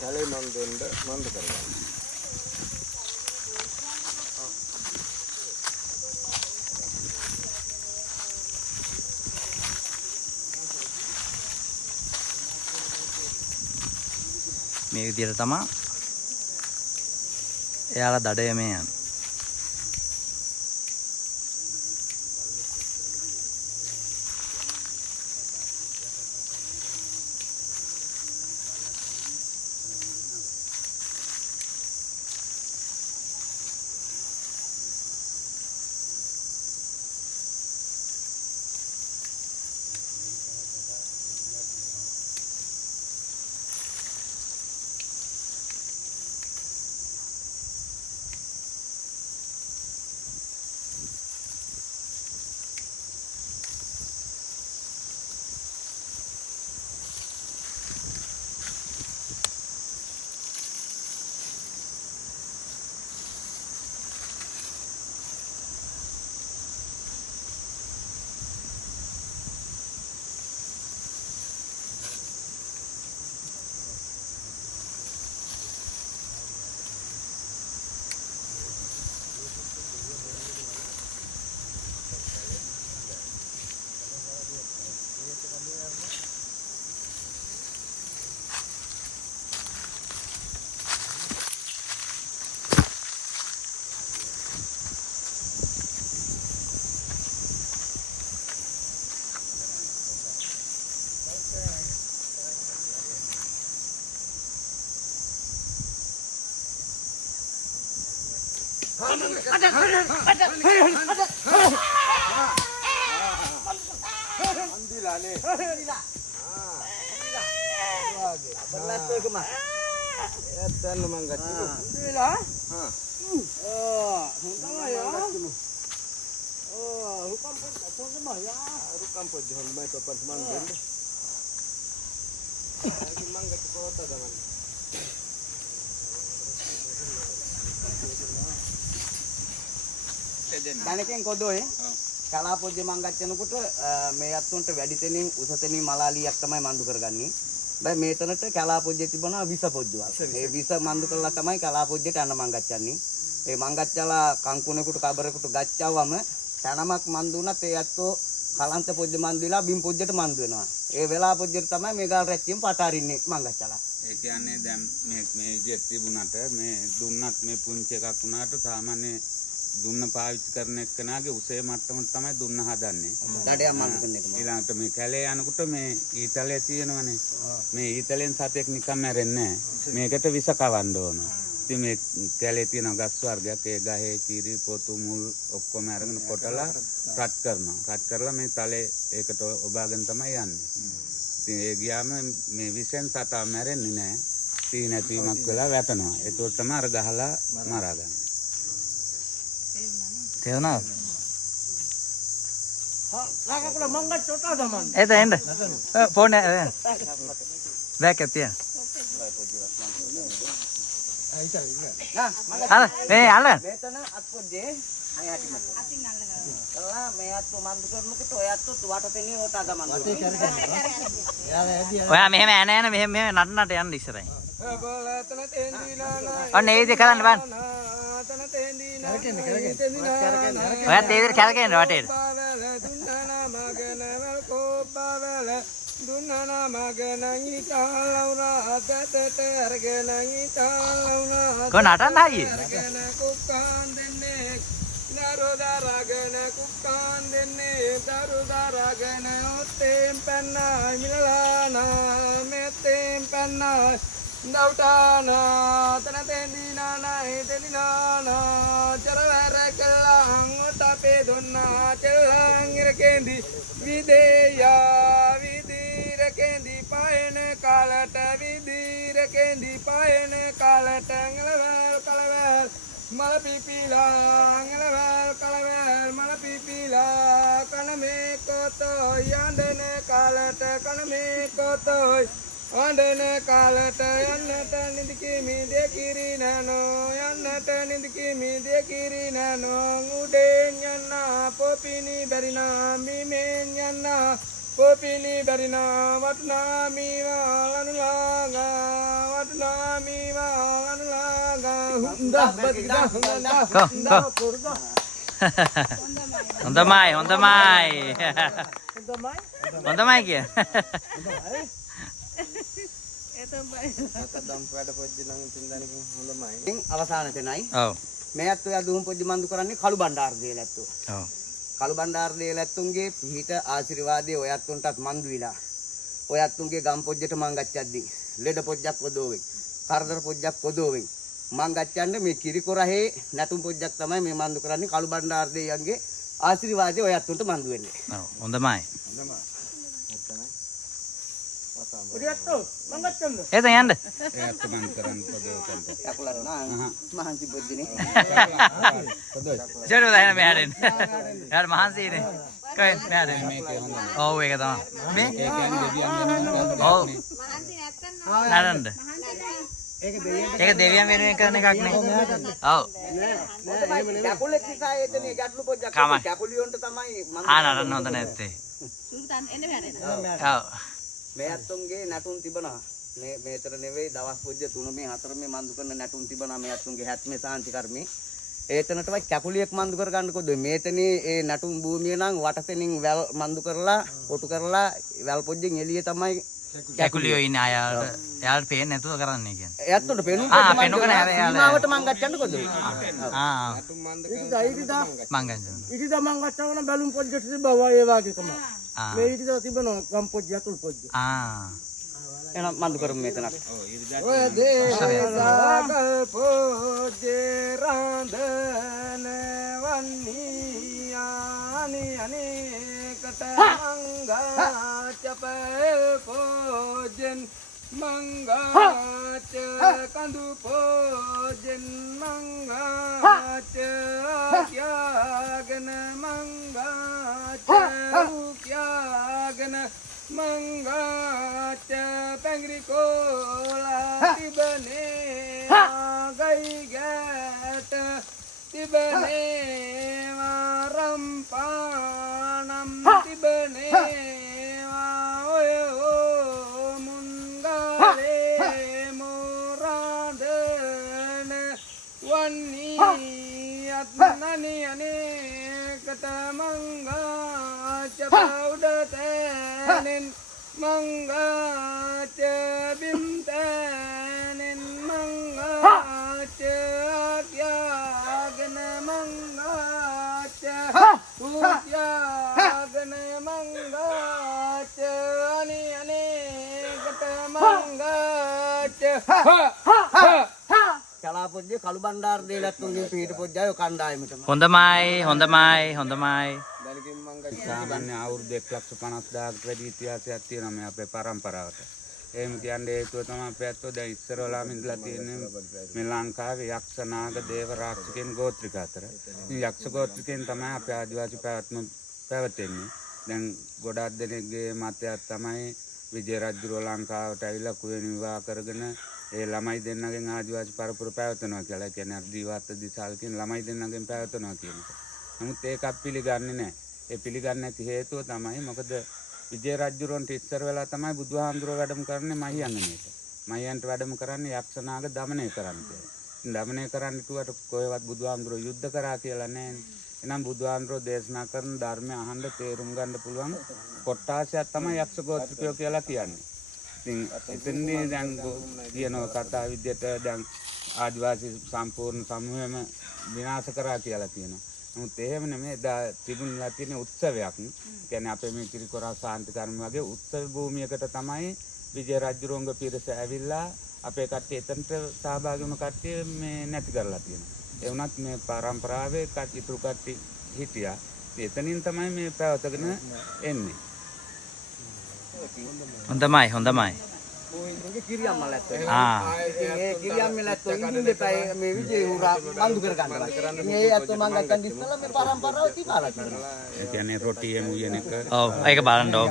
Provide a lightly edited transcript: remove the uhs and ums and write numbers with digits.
කැලේ මන්දෙන්ද මන්ද කරගන්න. මේ විදිහට තමයි එයාලා දඩය මේ යන. දැනකින් කොදෝයේ කලාපොජ්ජේ මං ගච්චනකොට මේ අත්තුන්ට වැඩි තෙනින් උස තෙනින් මලාලියක් තමයි මන්දු කරගන්නේ. බයි මේතනට කලාපොජ්ජේ තිබුණා විස පොජ්ජුවක්. මේ විස මන්දු කරලා තමයි කලාපොජ්ජේට යන මං ගච්චන්නේ. ඒ මං ගච්චලා කංකුණේකට කබරේකට ගච්චාවම තනමක් මන්දු වුණත් ඒ අත්තෝ කලන්ත පොජ්ජ මන්දු වෙලා බිම් පොජ්ජට මන්දු වෙනවා. ඒ වෙලා පොජ්ජේට තමයි මේ ගාල් රැච්චියෙන් පටාරින්නේ මං ගච්චලා. ඒ කියන්නේ දැන් මේ විදිහට තිබුණාට මේ දුන්නත් මේ පුංචි එකක් වුණාට සාමාන්‍ය දුන්න පාවිච්චි කරන එක්කනාගේ උසේ මට්ටම තමයි දුන්න හදන්නේ. දඩයක් මන්දු කරන එක. ඊළඟට මේ කැලේ යනකොට මේ ඊතලයේ තියෙනවනේ. මේ ඊතලෙන් සතෙක් නිකන් මැරෙන්නේ නැහැ. මේකට විස කවන්න ඕන. ඉතින් මේ කැලේ තියෙන ගස් වර්ගයක් ඒ ගහේ කිරි පොතු මුල් ඔක්කොම අරගෙන කොටලා රත් කරනවා. රත් කරලා මේ තලේ ඒකට ඔබාගෙන තමයි යන්නේ. ඉතින් ඒ ගියාම මේ විසෙන් සතා මැරෙන්නේ නැහැ. තී නැතිවීමක් වෙලා වැටෙනවා. ඒකට තමයි අර ගහලා මරාගන්නේ. තේරුණාද? ලාකකුල මංග චොටා දමන්න. එන්න. ෆෝන් එක බෑක් එක තියන්න. අර මේ අල්ලන්න. මේතන අත්පොජ්ජේ අයහටි මත. අතින් අල්ලගන්න. කළා මේ අත්තු මන්දු කරනකොට ඔය අත්තු තුවට තෙනිය හොටා දමන්න. ඔයා මෙහෙම ඇන මෙහෙම නටනට යන්න ඉස්සරහින්. ඔන්න ඒ විදිහ කරන්න බෑ. ඔයත් ඒ විදිහට කැරකෙන්න වටේට. කො නටන්න හයියේ. දරුදරගෙන කුක්කාන් දෙන්නේ දරුදරගෙන ඔත්තෙන් පැන්නයි මිලලානා මෙත්තෙන් පැන්නයි දවටානා තන තෙන්දිනානයි තෙන්දිනානා චරවැර කළාං ඔතපේ දුන්නා චෙල්ලං ඉරකෙන්දි විදේයා විදීරකෙන්දි පායන කාලට විදීරකෙන්දි පායන කාලට ංගලවැල් කලවැල් මල පිපිලා ංගලවැල් කලවැල් මල පිපිලා කන මේ කොතෝ යන්දන කාලට කන මේ කොතෝ අඬන කාලට යන්නට නිදි කිමි දෙකිරි නනෝ යන්නට නිදි කිමි දෙකිරි නනෝ උඩෙන් යන්න පොපිනි බැරිනා මිමෙන් යන්න පොපිනි බැරිනා වටනා මීවා අනුලාගා වටනා මාමි වානලාගා හුන්දා බද්දා හුන්දා Go, go. Hondamai, hondamai. Hondamai kìa. කදම් වැඩ පොජ්ජි නම් තින්දනකින් හොඳමයි. ඉතින් අවසාන තැනයි ඔව්. මේ ඇත්තෝ යදුම් පොඩි මන්දු කරන්නේ කළු බණ්ඩාර දේලැත්තෝ. ඔව්. කළු බණ්ඩාර දේලැත්තුන්ගේ පිහිට ආශිර්වාදයේ ඔයත්තුන්ටත් මන්දු විලා. ඔයත්තුන්ගේ ගම් පොජ්ජට මං ගච්ඡද්දි ලෙඩ පොජ්ජක් වදෝවෙන්. කරදර පොජ්ජක් වදෝවෙන්. මං ගච්ඡන්නේ මේ කිරිකොරහේ නැතුම් පොජ්ජක් තමයි මේ මන්දු කරන්නේ කළු බණ්ඩාර දේයන්ගේ ආශිර්වාදයේ ඔයත්තුන්ට මන්දු වෙන්නේ. ඔව්. හොඳමයි. උඩියත්තු මංගච්ඡන්ද. එතෙන් යන්න. ඒ අත්ත මන් කරන්න පොදෝතන්ට. යකුලට නා මහන්සි පොජ්ජනේ. පොදෝ ඉතින් දැන් මෙහාට එන්න. යාර මහන්සියනේ. කොහෙන් මෙහාට එන්න. මේකේ හොඳ නෑ. ඔව් ඒක තමයි. මේ? ඒ කියන්නේ දෙවියන් ගැන ඔව්. නරන්ද. ඒක දෙයියන් ඒක දෙවියන් වෙනුවෙන් කරන එකක් නේ. ඔව්. යකුලෙක් නිසා එතන ගැටලු පොජ්ජක් කමයි. යකුලියොන්ට තමයි මන්දු ආ නරන්න හොඳ නැත්තේ. ඔව්. මේ අත්තුන්ගේ නැටුම් තිබනවා මේ මේතර නෙවෙයි දවස් පොජ්ජ 3 මේ 4 මේ මන්දු කරන නැටුම් තිබනවා මේ අත්තුන්ගේ හැත්මේ සාන්ති කර්මේ ඒතනටවත් කැකුලියක් මන්දු කර ගන්න කොද මේතනේ ඒ නැටුම් භූමිය නම් වටතෙනින් වැල් මන්දු කරලා කොටු කරලා වැල් පොජ්ජෙන් එළිය තමයි කැකුලියෝ ඉන්නේ අයාලට. එයාලට පේන්නේ නැතුව කරන්නේ කියන්නේ. ඒ අත්තුන්ට පෙනුම් ආ, පෙනුකන හැර එයාලා. සීමාවට මං ගච්ඡන්න කොද ආ ඉතිදා මංගන්ජන. ඉතිදා මංගච්ඡවන බැලුම් පොජ්ජට තිබ්බා ඒ වගේ තමයි. ආ. මේ ඉතිදා තිබෙනවා ගම් පොජ්ජ යතුල් පොජ්ජ. ආ. එහෙනම් මන්දු කරමු මේතනට ඔය දේසාග පොජ්ජේ රාඳන වන්නී ආනි අනේකට මංගාච පෙල් පොජ්ජෙන් මංගාච කඳු පොජ්ජෙන් මංගාච ක්‍යාගන මංගාච ක්‍යාගන මංගාච පැංග්‍රි කෝලා තිබනේ ගයි ගැට තිබනේ රම්පානම් තිබනේ ඔය මුංගාලේ මොරාදන වන්නී අත්නනි අනේකට මංගාච පෞඩතනෙන් මංගාච බිම්තනෙන් මංගාච ත්‍යාගන මංගාච ත්‍යාගන මංගාච අනි අනේකට මංගාච කලා පොජ්ජේ කළු බණ්ඩාර දේලැත්තුන්ගේ පිහිට පොජ්ජය කණ්ඩායමටම හොඳමයි, හොඳමයි, හොඳමයි. දලකින් මංගච්ඡ සාමාන්‍ය අවුරුදු 1,50,000කට වැඩි ඉතිහාසයක් තියෙනවා මේ අපේ පරම්පරාවට. එහෙම කියන්නේ හේතුව තමයි අපේ ඇත්තෝ දැන් ඉස්සරවලාම ඉඳලා තියෙන්නේ මේ ලංකාවේ යක්ෂ නාග දේව රාක්ෂ කියන ගෝත්‍රික අතර. ඉතින් යක්ෂ ගෝත්‍රිකෙන් තමයි අපේ ආදිවාසී පැවැත්ම පැවතෙන්නේ. දැන් ගොඩාක් දෙනෙක්ගේ මතයක් තමයි විජය රජුව ලංකාවට ඇවිල්ලා කුවේණි විවාහ කරගෙන ඒ ළමයි දෙන්නගෙන් ආදිවාසී පරපුර පැවතනවා කියලා. ඒ කියන්නේ අර්ධීවාත දිසාල් කියන ළමයි දෙන්නගෙන් පැවතනවා කියන එක. නමුත් ඒක අපි පිළිගන්නේ නැහැ. ඒ පිළිගන්නේ නැති හේතුව තමයි මොකද විජය රජුරන්ට ඉස්සර වෙලා තමයි බුදුහාමුදුරුවෝ වැඩම කරන්නේ මහියන්නේට. මහියන්ට වැඩම කරන්නේ යක්ෂ නාග দমনය කරන්න. দমনය කරන්න කිව්වට කොහෙවත් බුදුහාමුදුරුවෝ යුද්ධ කරා කියලා නැහැනේ. එහෙනම් බුදුහාමුදුරුවෝ දේශනා කරන ධර්මය අහන්න තේරුම් ගන්න පුළුවන් කොට්ටාසයක් තමයි යක්ෂ ගෝත්‍රිකයෝ කියලා කියන්නේ. ඉතින් එතනදී දැන් කියන කතා විදිහට දැන් ආදිවාසී සම්පූර්ණ සමූහයම විනාශ කරා කියලා කියනවා. නමුත් එහෙම නෙමෙයි තිබුණලා තියෙන උත්සවයක්. කියන්නේ අපේ මේ කිරිකොරා ශාන්ති කර්ම වගේ උත්සව භූමියකට තමයි විජය රජුරෝංග පිරිස ඇවිල්ලා අපේ කට්ටිය එතනට සහභාගී වුණ කට්ටිය මේ නැති කරලා තියෙනවා. ඒ වුණත් මේ පරම්පරාවේ ඉතුරු කට්ටිය හිටියා. එතනින් තමයි මේ පැවතගෙන එන්නේ. හොඳමයි, හොඳමයි. පොයින්ගේ කිරියම්මල ඇත්තෝ. ආ. ඒ කිරියම්මල ඇත්තෝ ඉන්න දෙපයි මේ විජේ හුරා බඳු කර ගන්නවා. මේ ඇත්තෝ මං ගත්තන් ඉස්සලා මේ පරම්පරාව තිබාලා කරනවා. ඒ කියන්නේ රොටි එමු කියන එක ඔව් ඒක බලන්න ඕ.